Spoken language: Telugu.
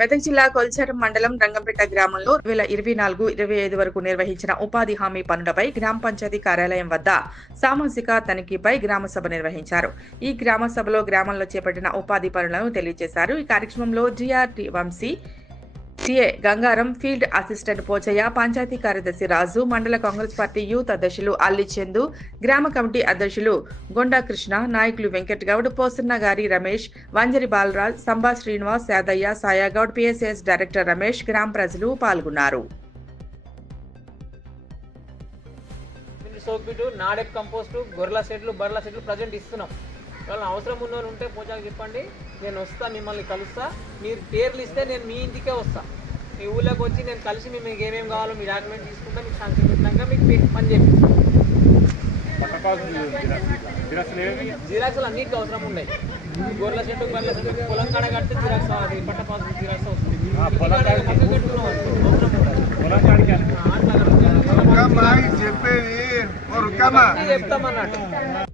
మెదక్ జిల్లా కొల్చారం మండలం రంగంపేట గ్రామంలో రెండు వేల ఇరవై నాలుగు ఇరవై ఐదు వరకు నిర్వహించిన ఉపాధి హామీ పనులపై గ్రామ పంచాయతీ కార్యాలయం వద్ద సామాజిక తనిఖీపై గ్రామ సభ నిర్వహించారు. ఈ గ్రామ సభలో గ్రామంలో చేపట్టిన ఉపాధి పనులను తెలియజేశారు. ఈ కార్యక్రమంలో GRT Vamshi CA Gangaram field assistant Pochaiah panchayat కార్యదర్శి రాజు మండల కాంగ్రెస్ పార్టీ యూత్ అధ్యక్షులు అల్లి చందు గ్రామ కమిటీ అధ్యక్షులు గొండా కృష్ణ నాయకులు వెంకట్ గౌడ్ పోసన్న గారి రమేష్ వంజరి బాలరాజ్ సంబా శ్రీనివాస్ యాదయ్య సాయాగౌడ్ పిఎస్ఎస్ డైరెక్టర్ రమేష్ గ్రామ ప్రజలు పాల్గొన్నారు. దీనికి నాడెక్ కంపోస్టు గొర్రెల సెట్లు బర్రెల సెట్లు ప్రజెంట్ ఇస్తున్నాం. ఎవరైనా అవసరం ఉన్న ఉంటే పూజకి చెప్పండి. నేను వస్తా మిమ్మల్ని కలుస్తా. మీరు పేర్లు ఇస్తే నేను మీ ఇంటికే వస్తా. మీ ఊళ్ళోకి వచ్చి నేను కలిసి మీ మీకు ఏమేమి కావాలో మీ డాక్యుమెంట్ తీసుకుంటా మీకు శాంక్షన్ పెట్టినాక మీకు పని చెప్పి జిరాక్స్లు అన్నిటికీ అవసరం ఉన్నాయి. గొర్రెల చెట్టు బర్రెల చెట్టు పొలం కాడ కడితే జిరాక్స్ అది పట్ట పాస్ జిరాక్స్ వస్తుంది. అవసరం ఉండదు. చెప్తామన్నట్టు.